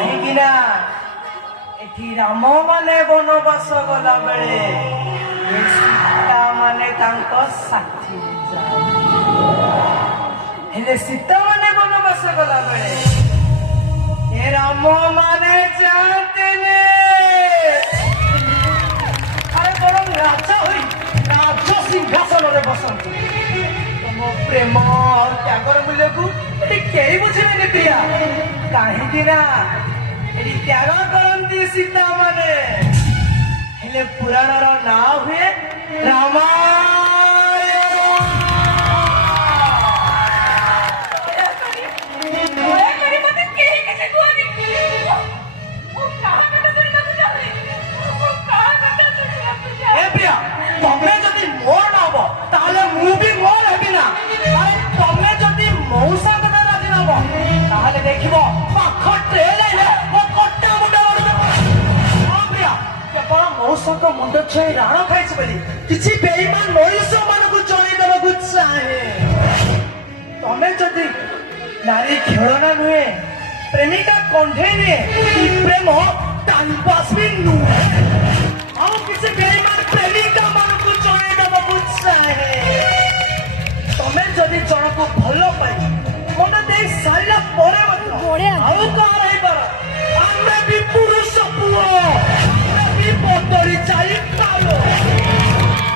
कहीं एठी राम माने वनवास गला बेले सीता माने साथी हेले सीता माने वनवास गला बेले ए राम माने जाते ने अरे बरं राजा होई राजा सिंहासन रे बसंत तुम प्रेम और त्यागर मूल्य को कई बुझे प्रिया कहीं त्याग करती सीता माने हेले पुराण ना हुए प्रिया तमें जदि मोर ना हम ताले मु भी मोर हेबी ना अरे तमें जदि मौसा कथा राजी ना हम ताले देखिबो पाख ट्रेन आइले ओ कट्टा मुंडा हां प्रिया केवल मौसा को मुंड छई राण खाइछ बोली किछि बेईमान मनुष्य मान को चोरी देबा चाहे तमें जदि नारी खेलना नुहे प्रेमिका कंठे ने प्रेम टाइमपास भी नुहे हम किसी बेईमान प्रेमिका मान को चोरी देबा चाहे तमें जदि जन को भल पाई मन दे सारा परे आउ कह रही आमे भी पुरुष पुओ आमे भी बदली चाली